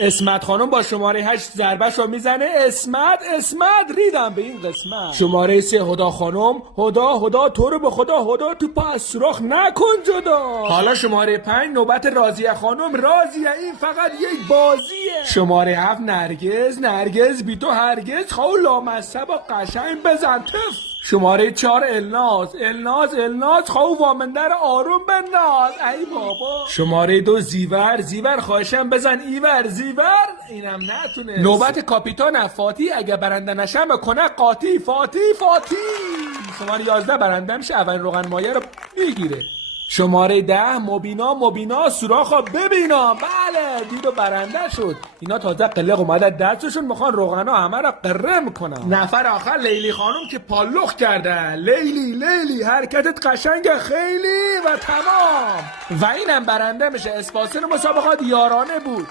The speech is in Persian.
اسمت خانم با شماره 8 ضربه‌شو میزنه. اسمت ریدم به این قسمت. شماره 3 هدا خانم. هدا تو رو به خدا هدا تو پا سوراخ نکن جدا. حالا شماره 5 نوبت راضیه خانم. راضیه این فقط یک بازیه. شماره 7 نرگس بی تو هرگز. خواهو لامصب و قشنگ بزن تف. شماره 4 الناز خواهو وامنده رو آروم بنداز. ای بابا. شماره 2 زیور خواهشم بزن ایور زیور. اینم نتونه. نوبت کاپیتان فاتی. اگه برنده نشم کنه قاطی. فاتی شماره 11 برنده میشه. اول روغن مایه رو میگیره. شماره 10 مبینا سوراخو ببینا. بله دیدو برنده شد. اینا تازه قلق اومده دستشون میخوان روغنا همه رو قره میکنن. نفر آخر لیلی خانم که پالخ کرده. لیلی حرکتت قشنگ خیلی و تمام. و اینم برنده میشه. اسپانسر مسابقات یارانه بود.